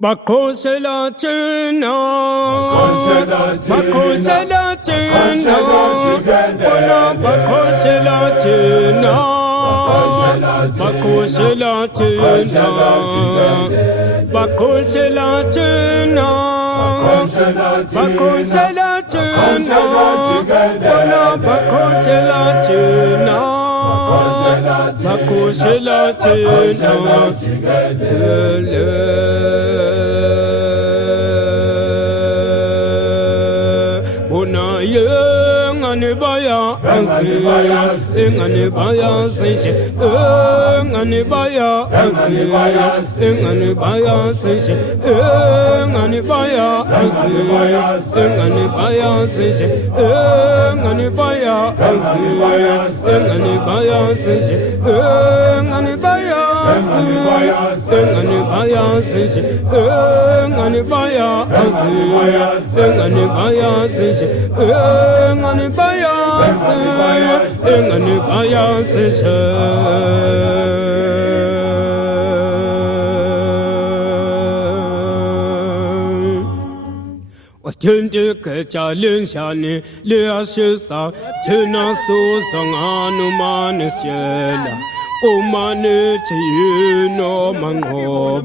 Bakosela tuna, bakosela tuna, bakosela tuna, bakosela tuna, bakosela tuna, bakosela tuna, bakosela tuna, bakosela tuna. Ngani baya ansi, ngani baya seshe, ngani baya ansi, ngani baya seshe, ngani baya ansi, ngani baya seshe, ngani baya ansi, ngani baya seshe, ngani baya ansi, ngani baya seshe, ngani baya ansi, ngani baya seshe, ngani baya engani baya seshe Tende ke chalin shani le ashisa tena so sanganu manis jela O mane to you no mangob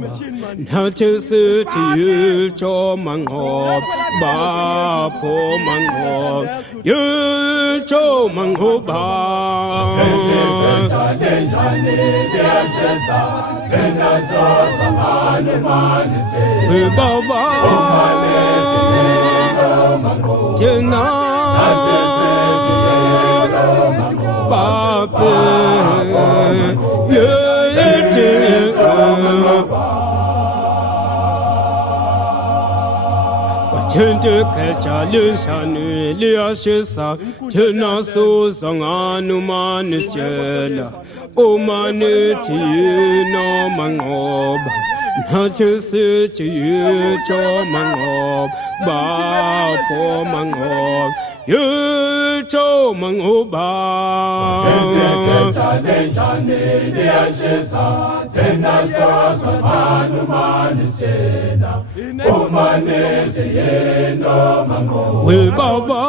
Na to sit to you cho mangob Ba po mangob You cho mangob ba Tende shani le ashisa tena so sanganu manis jela Baba O mane to you Jena Papa Tende kecha lishani liashisa Tena so sanganu manis jela O maniti no mangob Not to sit to you, cho mangob, ba po mangob, you cho mangob ba. Will baba,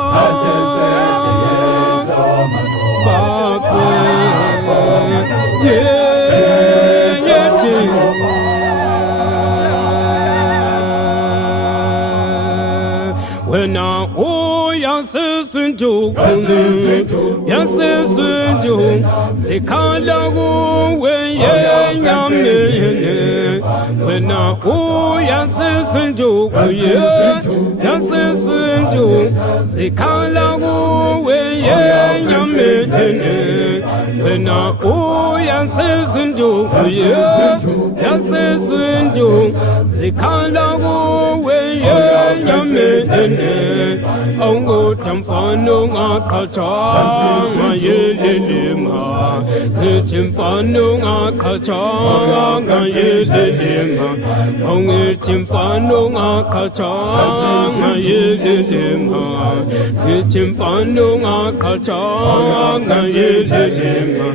When I oh yes sunju yes sunju sikala go when yamne when I oh yes sunju yes sunju sikala go when yamne when I oh yes sunju yes sunju sikala go when yamne Ongo tamfano nga kacha nga yelelema Timfano nga kacha nga yelelema Ongo timfano nga kacha nga yelelema Timfano nga kacha nga yelelema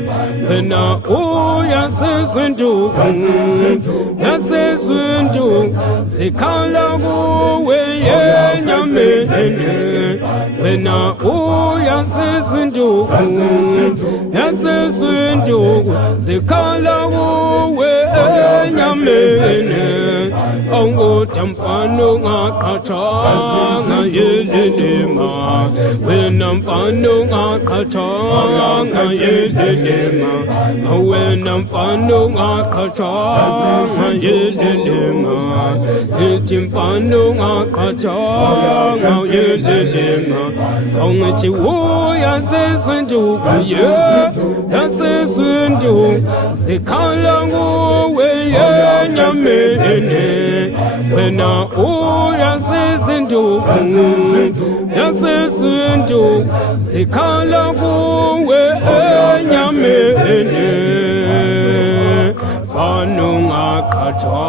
Pena o yase sunju Yase sunju Sikala go we nyame when I oh yes sunju sikala wo we nyame ongo tamfano nga kacha nga yelelema when I'm fano nga kacha nga yelelema when I'm fano nga kacha nga yelelema timfano nga kacha nga yelelema ongo chi wo yase sunju yase sunju sikala wo we nyame when I oh yase sunju yase sunju sikala wo we nyame fano nga kacha